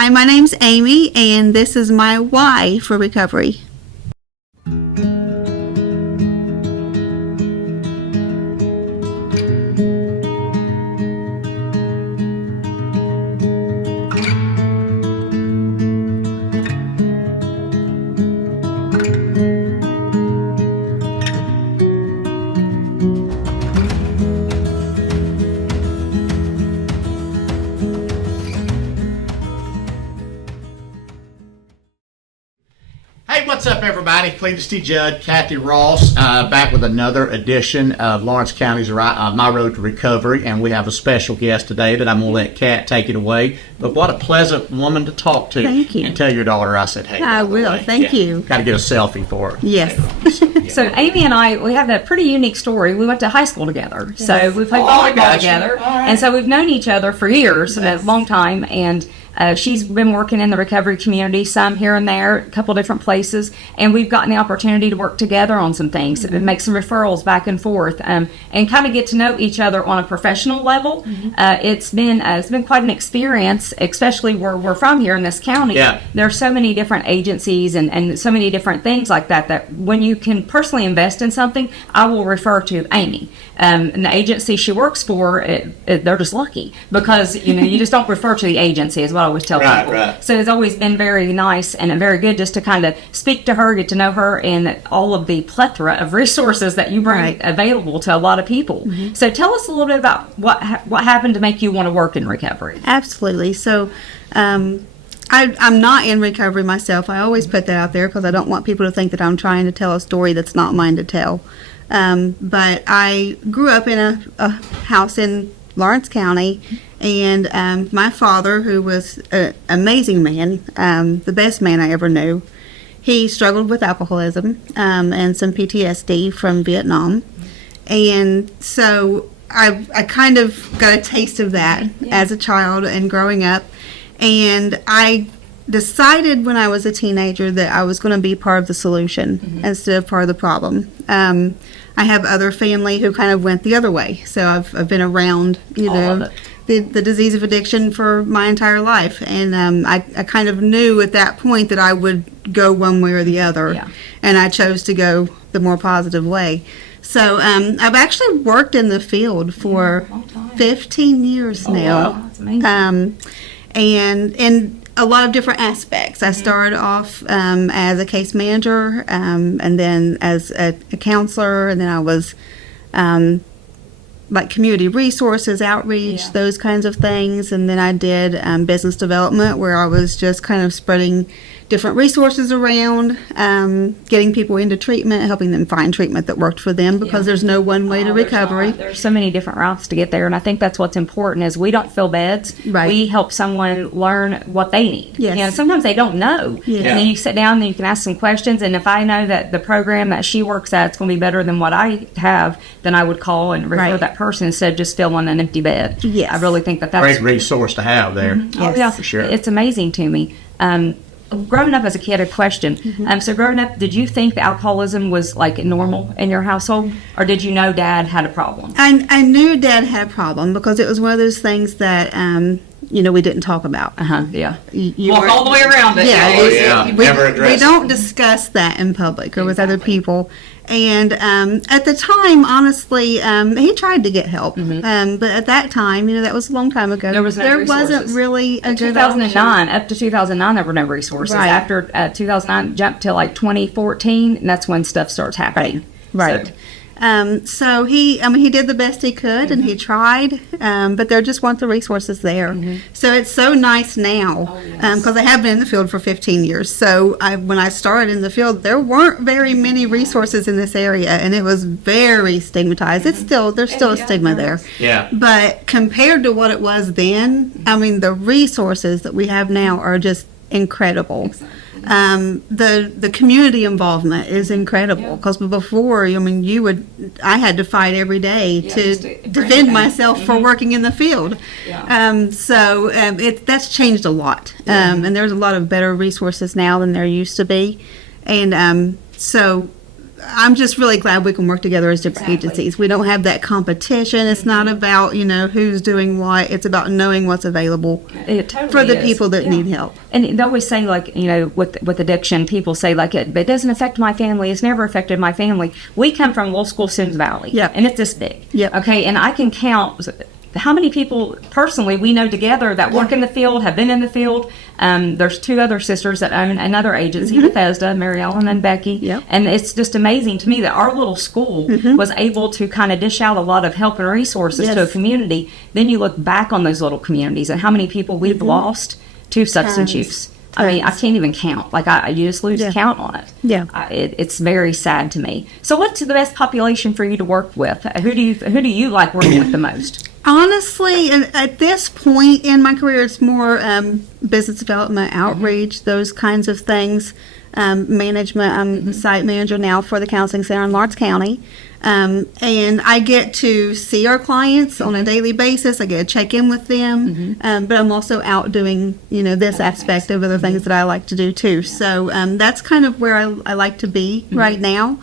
Hi, my name's Amy, and this is my why for recovery. Hey, what's up, everybody? Cletus T. Judd, Kathy Ross, back with another edition of Lawrence County's My Road to Recovery, and we have a special guest today that I'm going to let Kat take it away. But what a pleasant woman to talk to. Thank you. And tell your daughter I said hey. I will. Thank you. Got to get a selfie for her. Yes. So Amy and I, we have a pretty unique story. We went to high school together. Yes. So we played volleyball together. Right. And so we've known each other for years, a long time. And she's been working in the recovery community, some here and there, a couple different places, and we've gotten the opportunity to work together on some things, and make some referrals back and forth, and kind of get to know each other on a professional level. It's been quite an experience, especially where we're from here in this county. Yeah. There are so many different agencies and so many different things like that when you can personally invest in something, I will refer to Amy. And the agency she works for, they're just lucky because you just don't refer to the agency, is what I always tell people. Right. So it's always been very nice and very good just to kind of speak to her, get to know her, and all of the plethora of resources that you bring available to a lot of people. So tell us a little bit about what happened to make you want to work in recovery. Absolutely. So, I'm not in recovery myself. I always put that out there because I don't want people to think that I'm trying to tell a story that's not mine to tell. But I grew up in a house in Lawrence County, and my father, who was an amazing man, the best man I ever knew, he struggled with alcoholism and some PTSD from Vietnam. And so I kind of got a taste of that as a child and growing up. And I decided when I was a teenager that I was going to be part of the solution instead of part of the problem. I have other family who kind of went the other way. So I've been around, the disease of addiction for my entire life. And I kind of knew at that point that I would go one way or the other. Yeah. And I chose to go the more positive way. So I've actually worked in the field for 15 years now. Wow. That's amazing. And in a lot of different aspects. I started off as a case manager, and then as a counselor, and then I was like community resources, outreach, those kinds of things. And then I did business development, where I was just kind of spreading different resources around, getting people into treatment, helping them find treatment that worked for them, because there's no one way to recovery. There's so many different routes to get there, and I think that's what's important is we don't fill beds. Right. We help someone learn what they need. Yes. Sometimes they don't know. Yes. And then you sit down and you can ask some questions, and if I know that the program that she works at is going to be better than what I have, then I would call and refer that person instead of just still on an empty bed. Yes. I really think that's Great resource to have there. Yes. Oh, yeah, for sure. It's amazing to me. Growing up as a kid, a question. So growing up, did you think that alcoholism was like normal in your household, or did you know Dad had a problem? I knew Dad had a problem because it was one of those things that we didn't talk about. Yeah. You Walk all the way around it. Yeah, Never addressed we don't discuss that in public or with other people. And at the time, honestly, he tried to get help. But at that time, that was a long time ago. There wasn't really a good 2009, up to 2009, there were no resources. Right. After 2009, jumped to like 2014, and that's when stuff starts happening. Right. So he did the best he could, and he tried, but there just weren't the resources there. So it's so nice now, because I have been in the field for 15 years. So when I started in the field, there weren't very many resources in this area, and it was very stigmatized. There's still a stigma there. Yeah. But compared to what it was then, the resources that we have now are just incredible. The community involvement is incredible, because before, I had to fight every day to defend myself for working in the field. So that's changed a lot, and there's a lot of better resources now than there used to be, and so I'm just really glad we can work together as different Exactly. agencies. We don't have that competition. It's not about, who's doing what. It's about knowing what's available It totally for the is. people that Yeah. need help. And they always say, like, with addiction, people say, like, it doesn't affect my family. It's never affected my family. We come from Little School, Sims Valley. Yep. And it's this big. Yep. Okay. And I can count how many people personally we know together that work in the field, have been in the field. There's 2 other sisters that own another agency, Bethesda, Mary Ellen and Becky. Yep. And it's just amazing to me that our little school was able to kind of dish out a lot of help and resources to a Yes. community. Then you look back on those little communities and how many people we've lost to substance Tons. use. I mean, I can't even count. Like, you just lose Yeah. count on it. Yeah. It's very sad to me. So, what's the best population for you to work with? Who do you like working with the most? Honestly, and at this point in my career, it's more business development, outreach, those kinds of things. Management. I'm the site manager now for the counseling center in Lawrence County. And I get to see our clients on a daily basis. I get to check in with them. But I'm also out doing, this aspect of other things that I like to do too. So that's kind of where I like to be right now.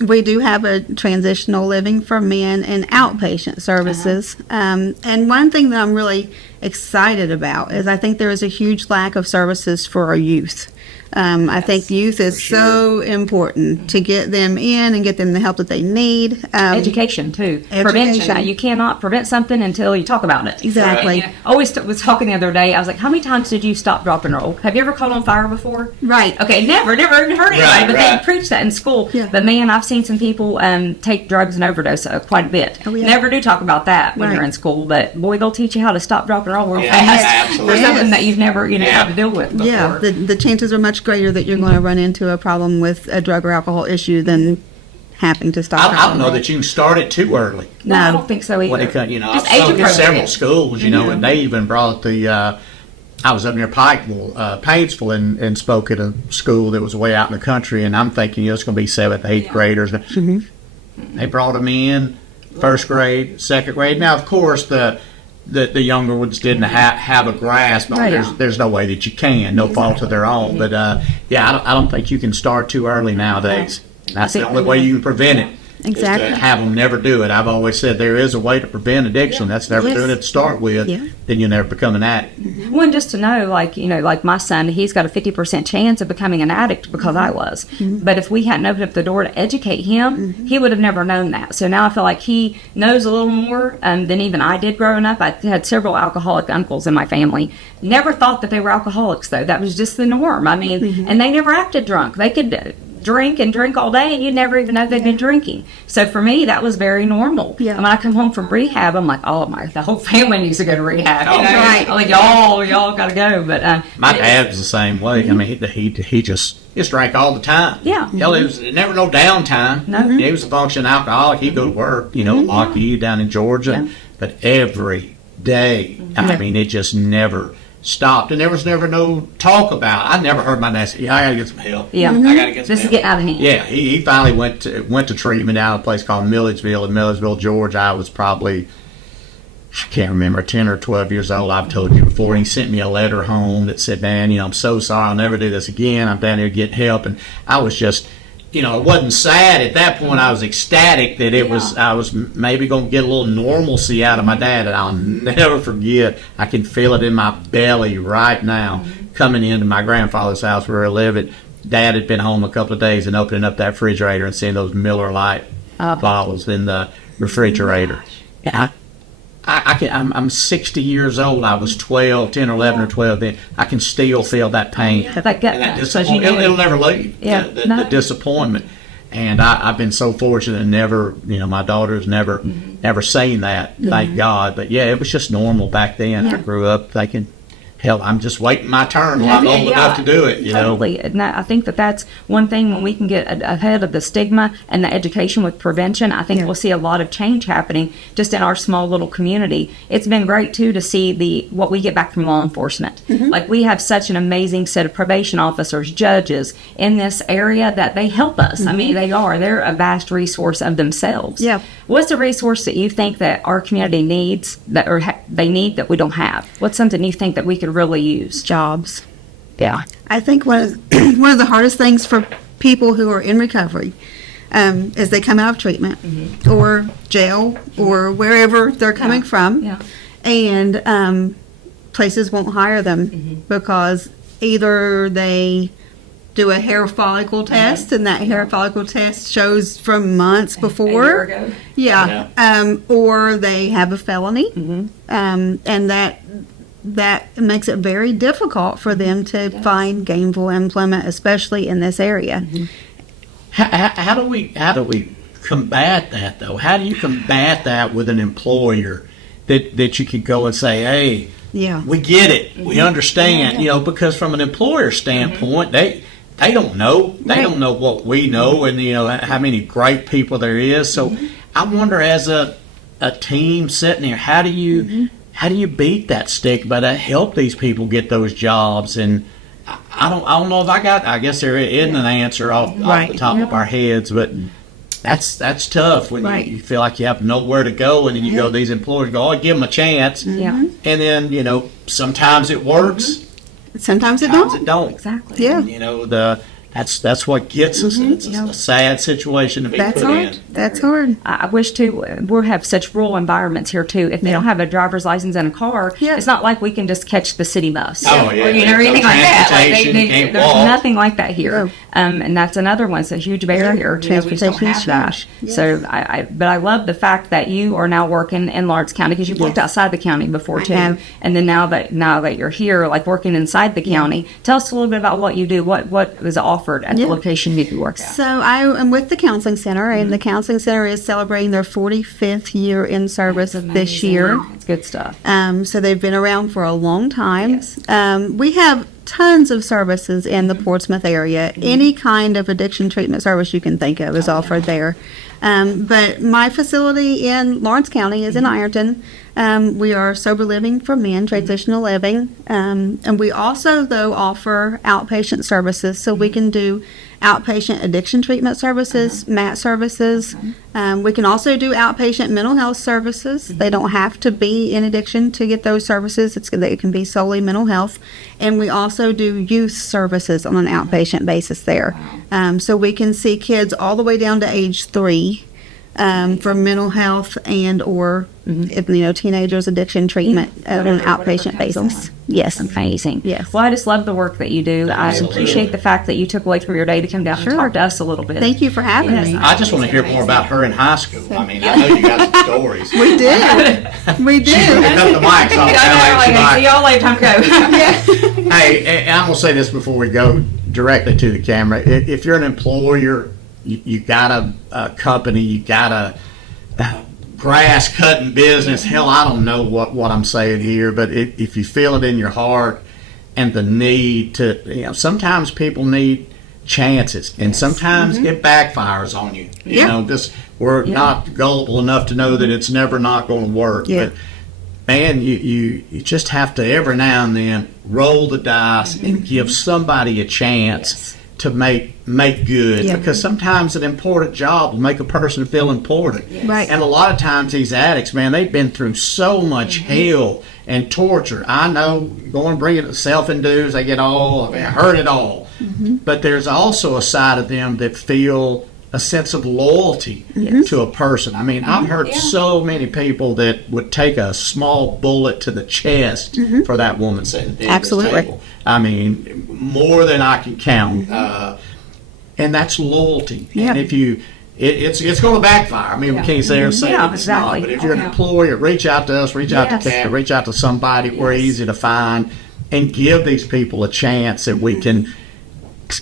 We do have a transitional living for men and outpatient services. And one thing that I'm really excited about is I think there is a huge lack of services for our youth. I think youth is so important to get them in and get them the help that they need. Education too. Prevention. You cannot prevent something until you talk about it. Exactly. I always was talking the other day. I was like, "How many times did you stop, drop, and roll? Have you ever caught on fire before?" Right. Okay, never even heard anybody, Right, but right. they preach that in school. Yeah. But man, I've seen some people take drugs and overdose quite a bit. Oh, yeah. Never do talk about that when Right. you're in school, but boy, they'll teach you how to stop, drop, and roll real Yeah, fast absolutely. for something Yes. that you've never had to deal with before. Yeah, the chances are much greater that you're going to run into a problem with a drug or alcohol issue than having to stop. I don't know that you can start it too early. No, I No. don't think so either. When it comes, Just I've age spoken at several appropriate. schools, and they even brought I was up near Pikeville, Paintsville, and spoke at a school that was way out in the country, and I'm thinking it's going to be 7th, 8th graders. They brought them in, 1st grade, 2nd grade. Now, of course, the younger ones didn't have a grasp. Right. There's no way that you can, no fault of their own. But I don't think you can start too early nowadays. That's the only way you can prevent it. Exactly. Is to have them never do it. I've always said there is a way to prevent addiction. That's never Yes. doing it to start with. Yeah. Then you never become an addict. One, just to know, like my son, he's got a 50% chance of becoming an addict because I was. But if we hadn't opened up the door to educate him, he would have never known that. So now I feel like he knows a little more than even I did growing up. I had several alcoholic uncles in my family. Never thought that they were alcoholics, though. That was just the norm. I mean, and they never acted drunk. They could drink and drink all day, and you'd never even know they'd been drinking. So for me, that was very normal. Yeah. And when I come home from rehab, I'm like, oh the whole family needs to go to rehab. Oh, right. I'm like, y'all got to go. But My dad was the same way. I mean, he just drank all the time. Yeah. Hell, it was never no downtime. No. He was a functioning alcoholic. He'd go to work, like you down in Georgia, but every day. I mean, it just never stopped, and there was never no talk about it. I never heard my dad say, "Yeah, I gotta get some help. yeah, I gotta get some this is help." getting out of hand. Yeah, he finally went to treatment down at a place called Milledgeville in Milledgeville, Georgia. I was probably, I can't remember, 10 or 12 years old. I've told you before. And he sent me a letter home that said, "Man, I'm so sorry. I'll never do this again. I'm down here getting help." And I was just, it wasn't sad at that point. I was ecstatic that I was maybe going to get a little normalcy out of my dad, and I'll never forget. I can feel it in my belly right now, coming into my grandfather's house where I live. Dad had been home a couple of days and opening up that refrigerator and seeing those Miller Lite bottles in the refrigerator. Yeah, I'm 60 years old. I was 10 or 11 or 12 then. I can still feel that pain. That gut And that punch, 'cause you disappointment, know- it'll never leave. Yeah, The no. disappointment. And I've been so fortunate and never, my daughter's never seen that, thank God. But yeah, it was just normal back then. I grew up thinking, hell, I'm just waiting my turn while I'm old enough to do it, Totally. And I think that's one thing when we can get ahead of the stigma and the education with prevention. I think we'll see a lot of change happening just in our small little community. It's been great too to see what we get back from law enforcement. Like we have such an amazing set of probation officers, judges in this area that they help us. I mean, they're a vast resource of themselves. Yeah. What's a resource that you think that our community needs they need that we don't have? What's something you think that we could really use? Jobs. Yeah. I think one of the hardest things for people who are in recovery as they come out of treatment or jail or wherever they're coming from. Yeah. And places won't hire them because either they do a hair follicle test and that hair follicle test shows from months before. ago. Yeah. Or they have a felony. And that makes it very difficult for them to find gainful employment, especially in this area. How do we combat that though? How do you combat that with an employer that you could go and say, hey, Yeah. we get it, we understand, because from an employer standpoint, they don't know, they don't know what we know, and how many great people there is. So I wonder, as a team sitting there, how do you beat that stigma to help these people get those jobs? And I don't know if I guess there isn't an answer off the top of our heads, but that's tough when you feel like you have nowhere to go, and then you go to these employers, go, give them a chance, and then sometimes it works, Sometimes it sometimes don't. it don't. Exactly. Yeah. That's what gets us. It's a sad situation to be That's put hard. in. That's hard. I wish too, we have such rural environments here too. If they don't have a driver's license and a car, Yeah. it's not like we can just catch the city bus. Oh, yeah. Or, or No anything like that. Like transportation, you can't there's walk. nothing like that here. And that's another one. It's a huge barrier. We just don't Transportation is have that. huge. So but I love the fact that you are now working in Lawrence County, because you've worked outside the county before too. have. And then now that you're here, like working inside the county, tell us a little bit about what you do. What was offered at the location you work at? So I am with the Counseling Center, and the Counseling Center is celebrating their 45th year in service this year. It's good stuff. So they've been around for a long time. We have tons of services in the Portsmouth area. Any kind of addiction treatment service you can think of is offered there. But my facility in Lawrence County is in Ironton. We are sober living for men, transitional living. And we also, though, offer outpatient services. So we can do outpatient addiction treatment services, MAT services. We can also do outpatient mental health services. They don't have to be in addiction to get those services. It can be solely mental health. And we also do youth services on an outpatient basis there. So we can see kids all the way down to age 3 for mental health and or teenagers addiction treatment on an outpatient basis. Yes. Amazing. Yes. Well, I just love the work that you do. I appreciate the fact that you took away from your day to come down and talk to us a little bit. Thank you for having me. I just want to hear more about her in high school. I mean, I know you got some stories. We do. We do. Pick up the mics off. See y'all later. Time to go. Hey, I'm gonna say this before we go directly to the camera. If you're an employer, you got a company, you got a grass cutting business. Hell, I don't know what I'm saying here, but if you feel it in your heart and the need to, sometimes people need chances, and sometimes it backfires on you. You know, we're not gullible enough to know that it's never not going to work. Yeah. But man, you just have to every now and then roll the dice and give somebody a chance to make good, because sometimes an important job will make a person feel important. Right. And a lot of times these addicts, man, they've been through so much hell and torture. I know, going bring it self-induced, they get heard it all. But there's also a side of them that feel a sense of loyalty to a person. I mean, I've heard so many people that would take a small bullet to the chest for that woman sitting at the end of this Absolutely. table. I mean, more than I can count. And that's loyalty. Yeah. And if you, it's going to backfire. I mean, we can't say it's Yeah, it's not. exactly. But if you're an employer, reach out to us, reach out to Kat, reach out to somebody. We're easy to find, and give these people a chance that we can.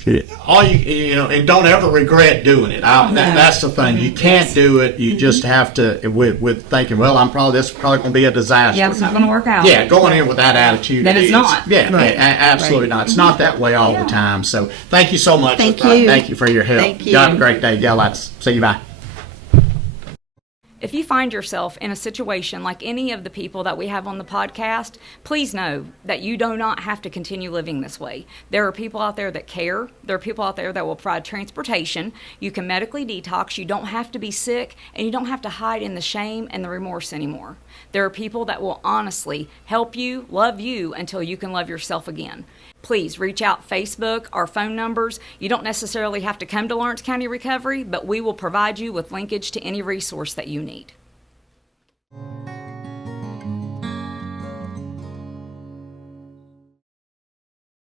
And don't ever regret doing it. That's the thing. You can't do it. You just have to with thinking, well, this is probably going to be a disaster. Yeah, it's not going to work out. Yeah, going in with that attitude. Then it's not. Yeah, absolutely not. It's not that way all the time. So thank you so much. Thank you. Thank you for your help. Thank you. You have a great day. Galax. See you. Bye. If you find yourself in a situation like any of the people that we have on the podcast, please know that you do not have to continue living this way. There are people out there that care. There are people out there that will provide transportation. You can medically detox. You don't have to be sick, and you don't have to hide in the shame and the remorse anymore. There are people that will honestly help you, love you, until you can love yourself again. please reach out Facebook, our phone numbers. You don't necessarily have to come to Lawrence County Recovery, but we will provide you with linkage to any resource that you need.